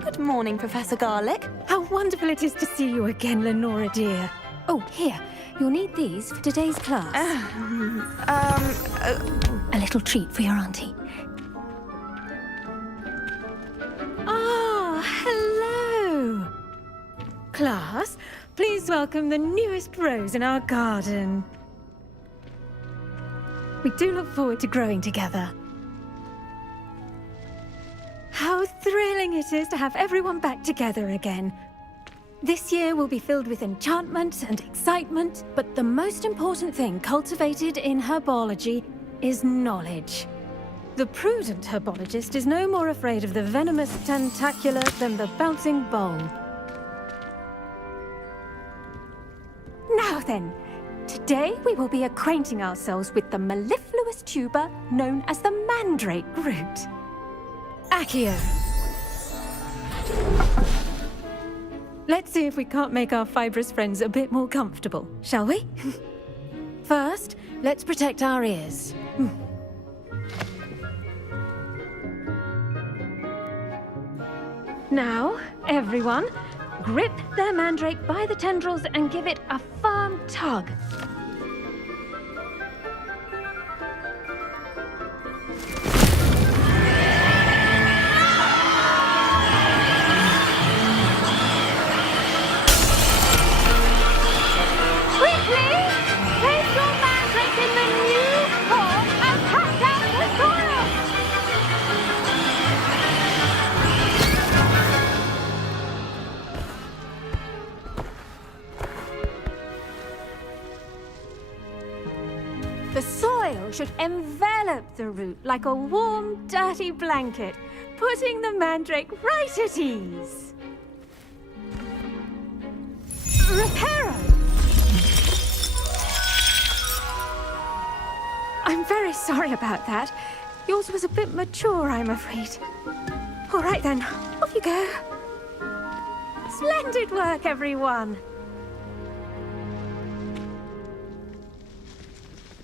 Good morning, Professor Garlick. How wonderful it is to see you again, Lenora dear. Oh, here. You'll need these for today's class. A little treat for your auntie. Ah, hello. Class, please welcome the newest rose in our garden. We do look forward to growing together. How thrilling it is to have everyone back together again. This year will be filled with enchantment and excitement, but the most important thing cultivated in herbology is knowledge. The prudent herbologist is no more afraid of the venomous tentacula than the bouncing bowl. Now then, today we will be acquainting ourselves with the mellifluous tuber known as the mandrake root. Accio. Let's see if we can't make our fibrous friends a bit more comfortable, shall we? First, let's protect our ears. Now, everyone, grip their mandrake by the tendrils and give it a firm tug. The soil should envelop the root like a warm, dirty blanket, putting the mandrake right at ease. Reparo! I'm very sorry about that. Yours was a bit mature, I'm afraid. All right then, off you go. Splendid work, everyone.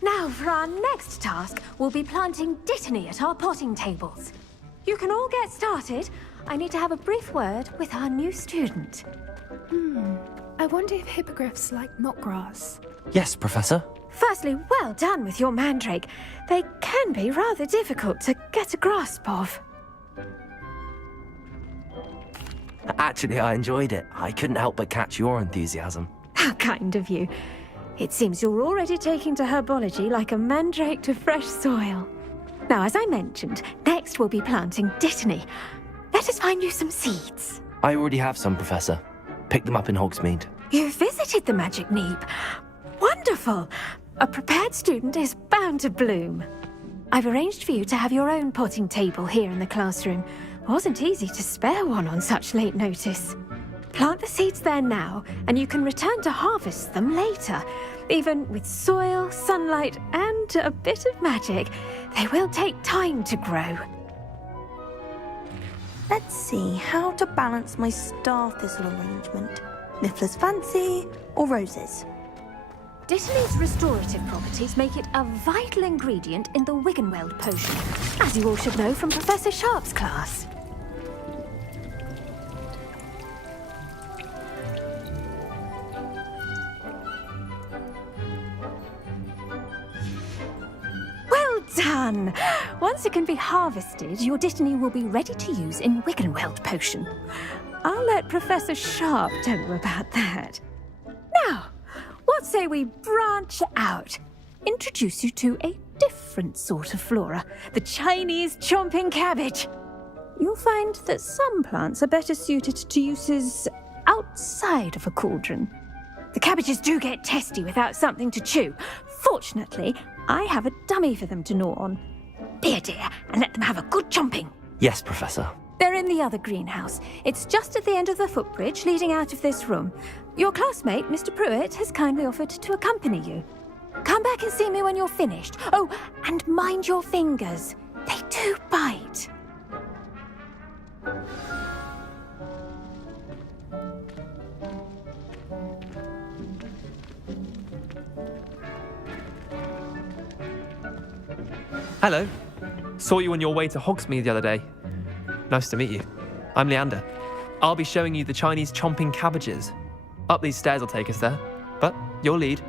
Now, for our next task, we'll be planting dittany at our potting tables. You can all get started. I need to have a brief word with our new student. I wonder if hippogriffs like knotgrass. Yes, Professor. Firstly, well done with your mandrake. They can be rather difficult to get a grasp of. Actually, I enjoyed it. I couldn't help but catch your enthusiasm. How kind of you. It seems you're already taking to herbology like a mandrake to fresh soil. Now, as I mentioned, next we'll be planting dittany. Let us find you some seeds. I already have some, Professor. Picked them up in Hogsmeade. You visited the Magic Neep. Wonderful! A prepared student is bound to bloom. I've arranged for you to have your own potting table here in the classroom. Wasn't easy to spare one on such late notice. Plant the seeds there now, and you can return to harvest them later. Even with soil, sunlight, and a bit of magic, they will take time to grow. Let's see how to balance my star thistle arrangement. Niffler's fancy or roses? Dittany's restorative properties make it a vital ingredient in the Wiggenweld potion, as you all should know from Professor Sharp's class. Well done! Once it can be harvested, your dittany will be ready to use in Wiggenweld potion. I'll let Professor Sharp tell you about that. Now, what say we branch out? Introduce you to a different sort of flora, the Chinese chomping cabbage. You'll find that some plants are better suited to uses outside of a cauldron. The cabbages do get testy without something to chew. Fortunately, I have a dummy for them to gnaw on. Be a dear and let them have a good chomping. Yes, Professor. They're in the other greenhouse. It's just at the end of the footbridge leading out of this room. Your classmate, Mr. Pruitt, has kindly offered to accompany you. Come back and see me when you're finished. Oh, and mind your fingers. They do bite. Hello. Saw you on your way to Hogsmeade the other day. Nice to meet you. I'm Leander. I'll be showing you the Chinese chomping cabbages. Up these stairs will take us there, but you'll lead.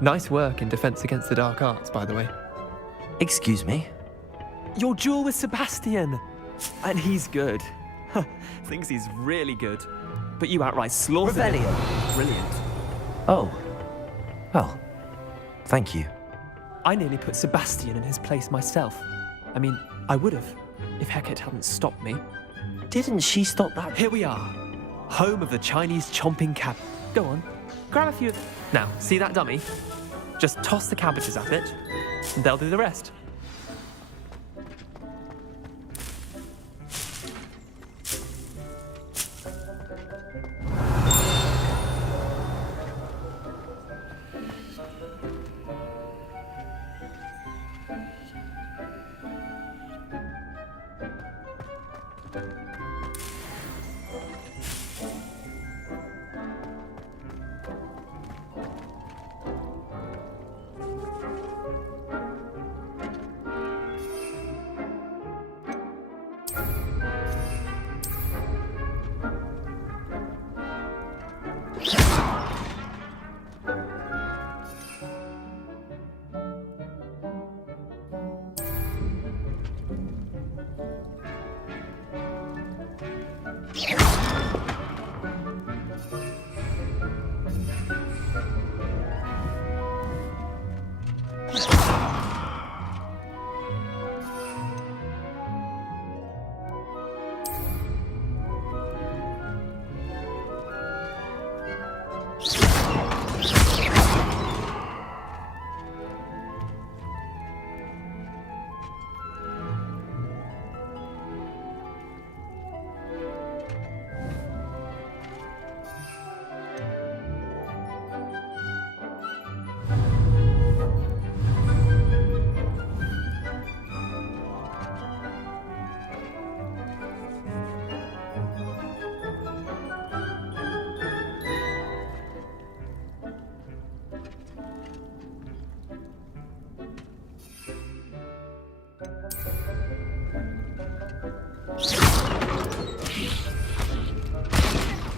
Nice work in Defense Against the Dark Arts, by the way. Excuse me? Your duel with Sebastian! And he's good. Thinks he's really good. But you outright slaughtered him. Revelio. Brilliant. Oh. Well, thank you. I nearly put Sebastian in his place myself. I mean, I would have, if Hecate hadn't stopped me. Didn't she stop that? Here we are, home of the Chinese chomping cab. Go on, grab a few of... Now, see that dummy? Just toss the cabbages at it, and they'll do the rest.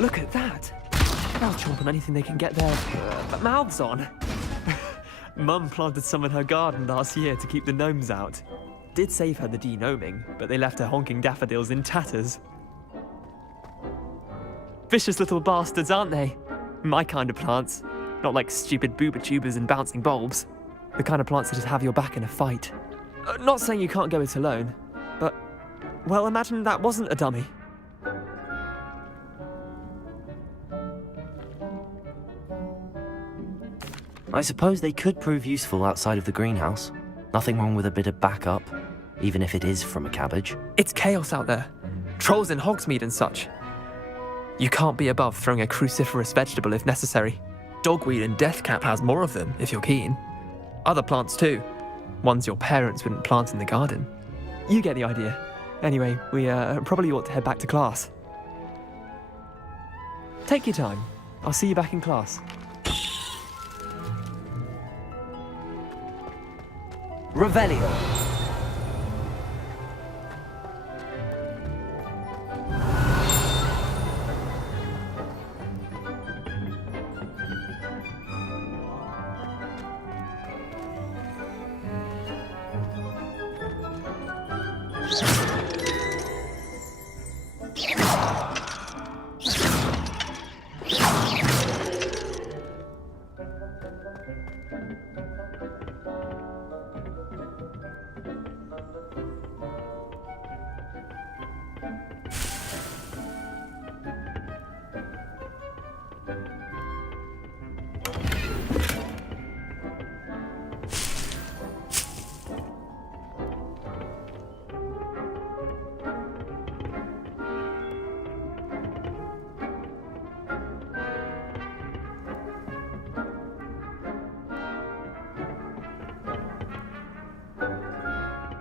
Look at that! They'll chomp on anything they can get their mouths on. Mum planted some in her garden last year to keep the gnomes out. Did save her the de-gnoming, but they left her honking daffodils in tatters. Vicious little bastards, aren't they? My kind of plants. Not like stupid booba tubers and bouncing bulbs. The kind of plants that just have your back in a fight. Not saying you can't go it alone, but... well, imagine that wasn't a dummy. I suppose they could prove useful outside of the greenhouse. Nothing wrong with a bit of backup, even if it is from a cabbage. It's chaos out there. Trolls in Hogsmeade and such. You can't be above throwing a cruciferous vegetable if necessary. Dogweed and deathcap has more of them, if you're keen. Other plants too. Ones your parents wouldn't plant in the garden. You get the idea. Anyway, we probably ought to head back to class. Take your time. I'll see you back in class. Revelio.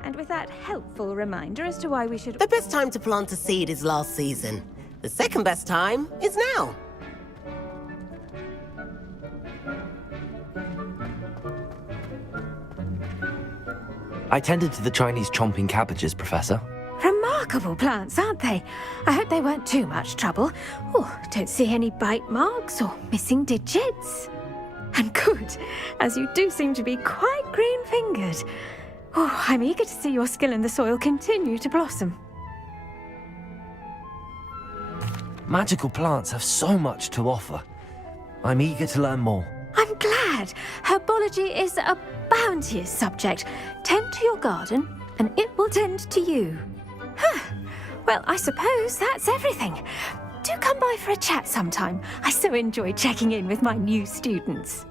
And with that helpful reminder as to why we should... The best time to plant a seed is last season. The second best time is now. I tended to the Chinese chomping cabbages, Professor. Remarkable plants, aren't they? I hope they weren't too much trouble. Oh, don't see any bite marks or missing digits. And good, as you do seem to be quite green-fingered. Oh, I'm eager to see your skill in the soil continue to blossom. Magical plants have so much to offer. I'm eager to learn more. I'm glad. Herbology is a bounteous subject. Tend to your garden, and it will tend to you. Huh. Well, I suppose that's everything. Do come by for a chat sometime. I so enjoy checking in with my new students.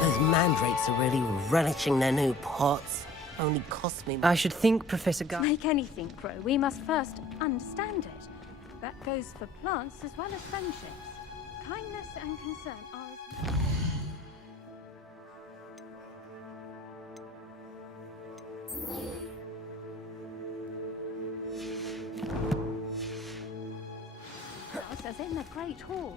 Those mandrakes are really relishing their new pots. Only cost me... I should think Professor To make anything grow, we must first understand it. That goes for plants as well as friendships. Kindness and concern are as... as in the Great Hall.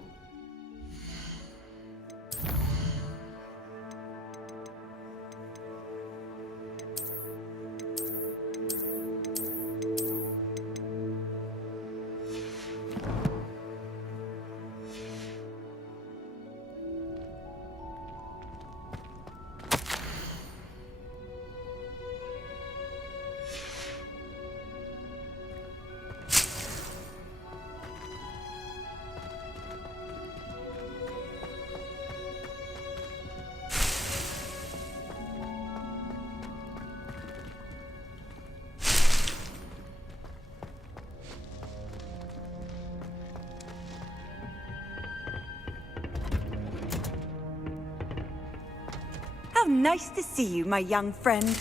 How nice to see you, my young friend.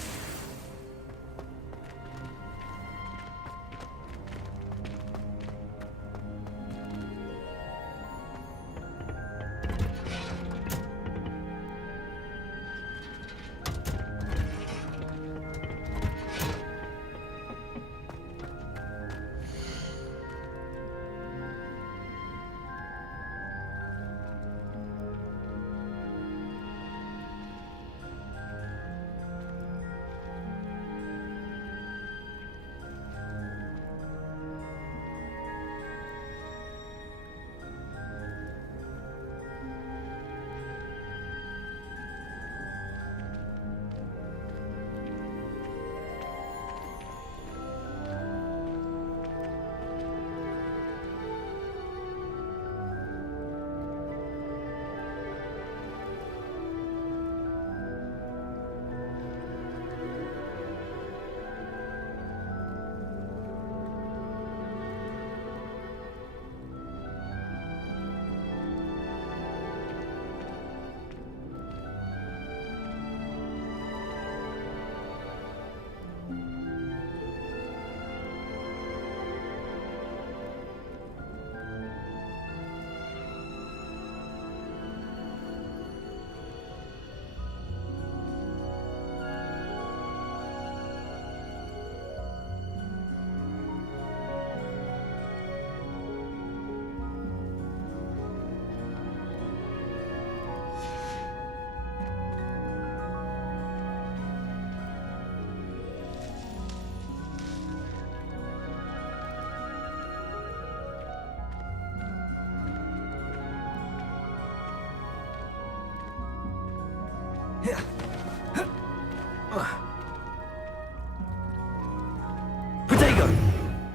Protego!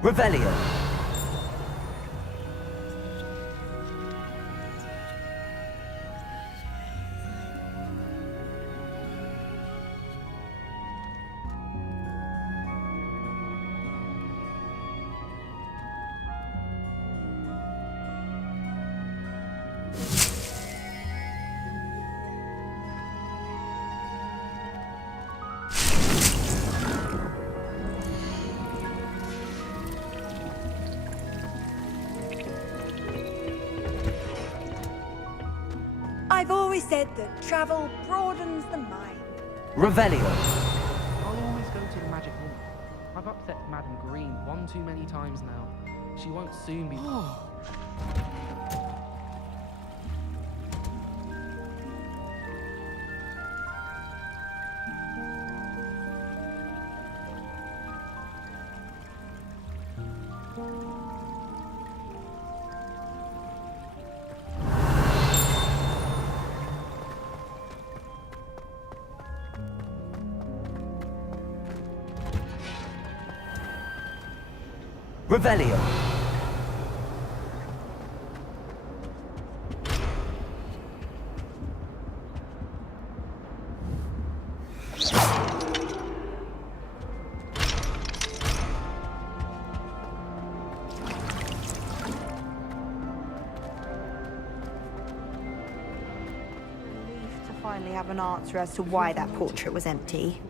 Revelio! I've always said that travel broadens the mind. Revelio! I'll always go to the magic hall. I've upset Madame Green one too many times now. She won't soon be... Revelio. To finally have an answer as to why that portrait was empty.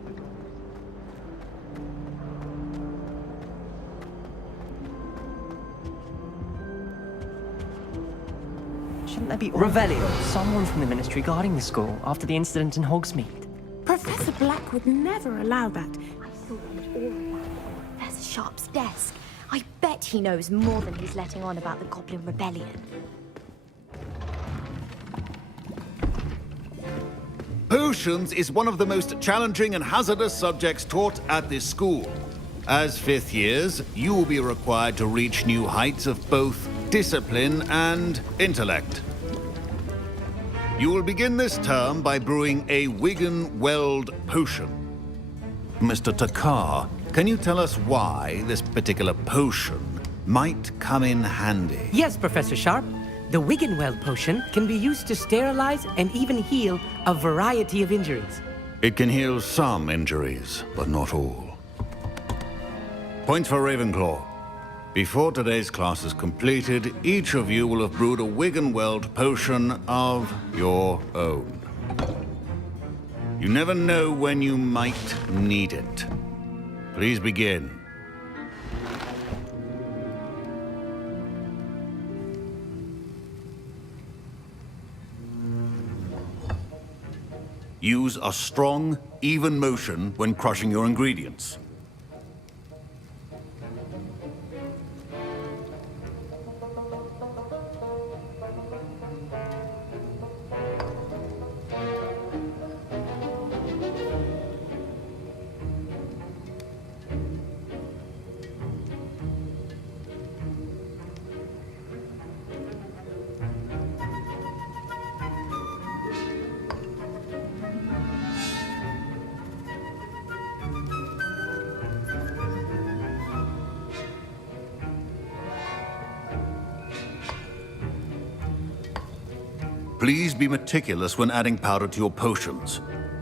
Shouldn't there be Revelio. someone from the ministry guarding the school after the incident in Hogsmeade? Professor Black would never allow that. I saw it all at Professor Sharp's desk. I bet he knows more than he's letting on about the Goblin Rebellion. Potions is one of the most challenging and hazardous subjects taught at this school. As fifth years, you will be required to reach new heights of both discipline and intellect. You will begin this term by brewing a Wigan-Weld potion. Mr. Takar, can you tell us why this particular potion might come in handy? Yes, Professor Sharp. The Wiggenweld potion can be used to sterilize and even heal a variety of injuries. It can heal some injuries, but not all. Points for Ravenclaw. Before today's class is completed, each of you will have brewed a Wiggenweld potion of your own. You never know when you might need it. Please begin. Use a strong, even motion when crushing your ingredients. Please be meticulous when adding powder to your potions.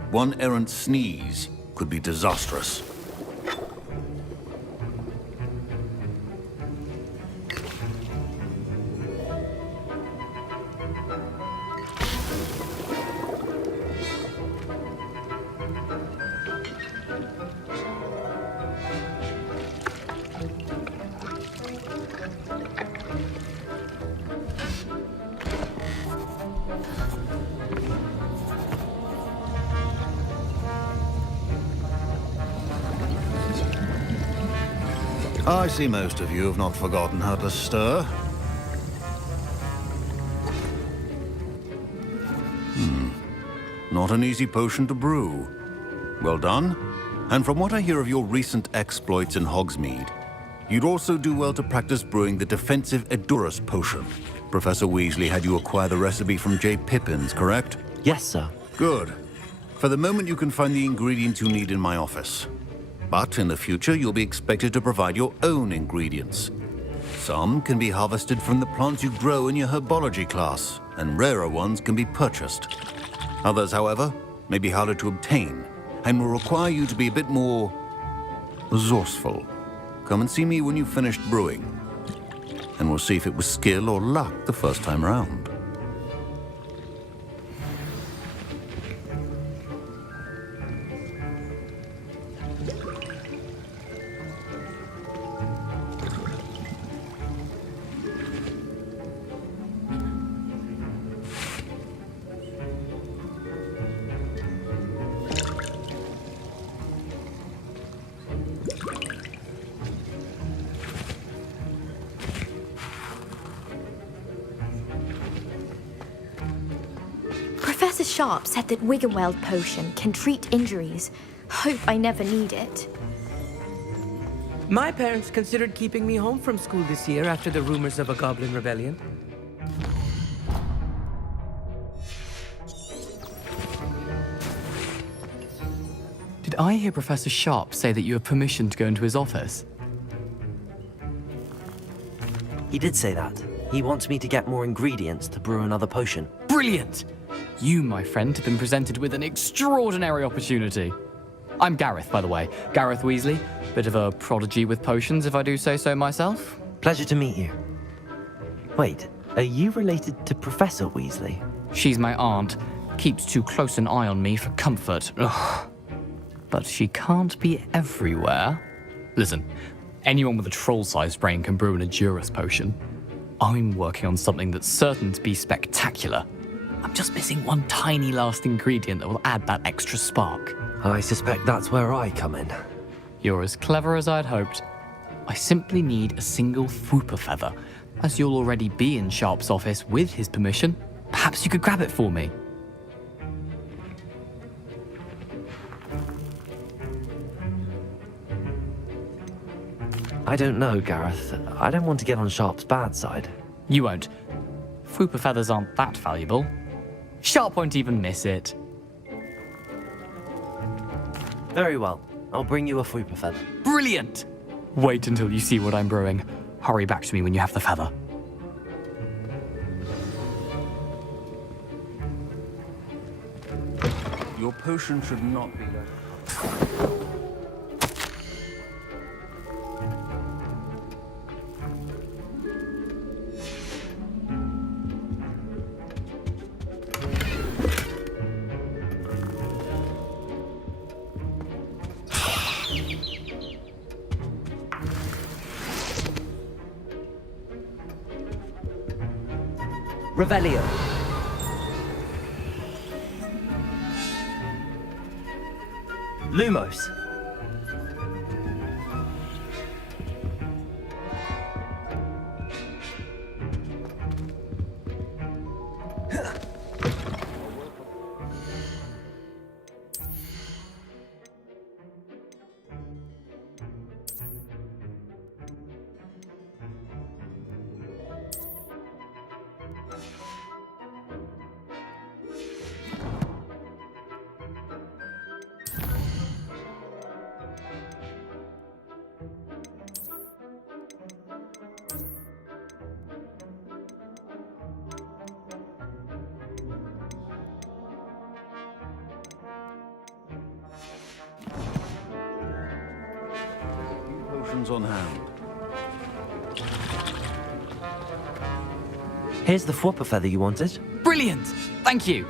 One errant sneeze could be disastrous. I see most of you have not forgotten how to stir. Not an easy potion to brew. Well done. And from what I hear of your recent exploits in Hogsmeade, you'd also do well to practice brewing the defensive Edurus potion. Professor Weasley had you acquire the recipe from J. Pippins, correct? Yes, sir. Good. For the moment, you can find the ingredients you need in my office. But in the future, you'll be expected to provide your own ingredients. Some can be harvested from the plants you grow in your herbology class, and rarer ones can be purchased. Others, however, may be harder to obtain, and will require you to be a bit more resourceful. Come and see me when you've finished brewing, and we'll see if it was skill or luck the first time round. Professor Sharp said that Wiggenweld potion can treat injuries. Hope I never need it. My parents considered keeping me home from school this year after the rumors of a goblin rebellion. Did I hear Professor Sharp say that you have permission to go into his office? He did say that. He wants me to get more ingredients to brew another potion. Brilliant! You, my friend, have been presented with an extraordinary opportunity. I'm Gareth, by the way. Gareth Weasley. Bit of a prodigy with potions, if I do say so myself. Pleasure to meet you. Wait, are you related to Professor Weasley? She's my aunt. Keeps too close an eye on me for comfort. Ugh. But she can't be everywhere. Listen, anyone with a troll-sized brain can brew an Adurus potion. I'm working on something that's certain to be spectacular. I'm just missing one tiny last ingredient that will add that extra spark. I suspect that's where I come in. You're as clever as I'd hoped. I simply need a single Fwooper feather. As you'll already be in Sharp's office with his permission, perhaps you could grab it for me. I don't know, Gareth. I don't want to get on Sharp's bad side. You won't. Fwooper feathers aren't that valuable. Sharp won't even miss it. Very well. I'll bring you a Fwooper feather. Brilliant! Wait until you see what I'm brewing. Hurry back to me when you have the feather. Your potion should not be left. Revelio. Lumos. Potions on hand. Here's the Fwooper feather you wanted. Brilliant! Thank you!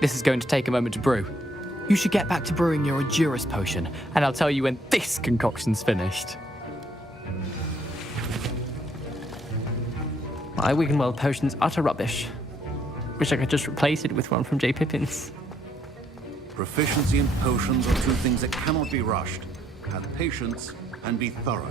This is going to take a moment to brew. You should get back to brewing your Adurus potion, and I'll tell you when this concoction's finished. My Wiggenweld potion's utter rubbish. Wish I could just replace it with one from J. Pippin's. Proficiency in potions are two things that cannot be rushed. Have patience and be thorough.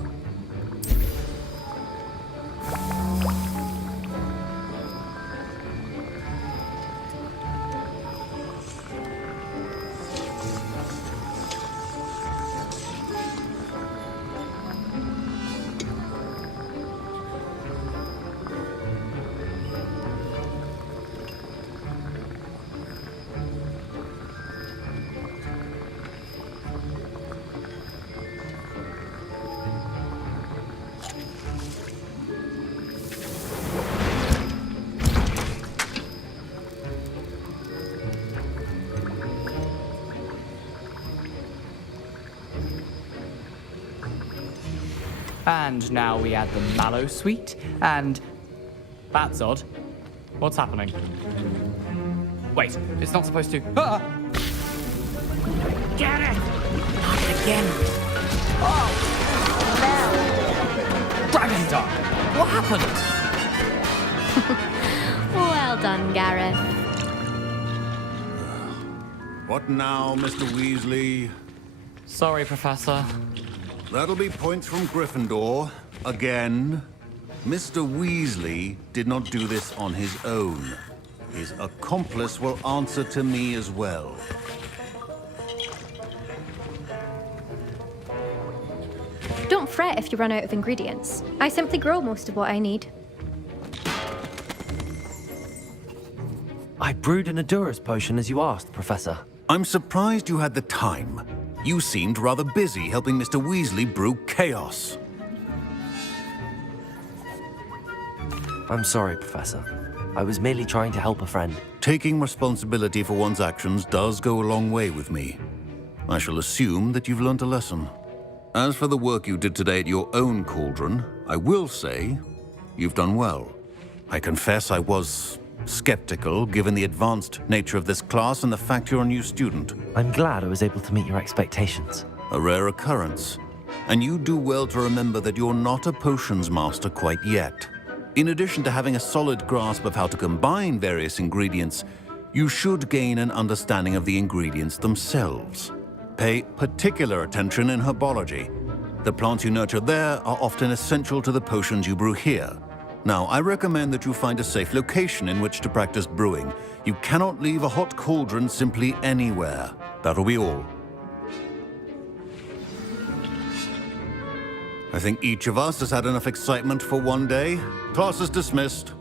And now we add the mallow sweet, and... That's odd. What's happening? Wait, it's not supposed to... Ah! Get it! Not again. Oh! Dragon Dog! What happened? Well done, Gareth. What now, Mr. Weasley? Sorry, Professor. That'll be points from Gryffindor. Again. Mr. Weasley did not do this on his own. His accomplice will answer to me as well. Don't fret if you run out of ingredients. I simply grow most of what I need. I brewed an Adurus potion as you asked, Professor. I'm surprised you had the time. You seemed rather busy helping Mr. Weasley brew chaos. I'm sorry, Professor. I was merely trying to help a friend. Taking responsibility for one's actions does go a long way with me. I shall assume that you've learnt a lesson. As for the work you did today at your own cauldron, I will say you've done well. I confess I was skeptical, given the advanced nature of this class and the fact you're a new student. I'm glad I was able to meet your expectations. A rare occurrence. And you do well to remember that you're not a potions master quite yet. In addition to having a solid grasp of how to combine various ingredients, you should gain an understanding of the ingredients themselves. Pay particular attention in herbology. The plants you nurture there are often essential to the potions you brew here. Now, I recommend that you find a safe location in which to practice brewing. You cannot leave a hot cauldron simply anywhere. That'll be all. I think each of us has had enough excitement for one day. Class is dismissed.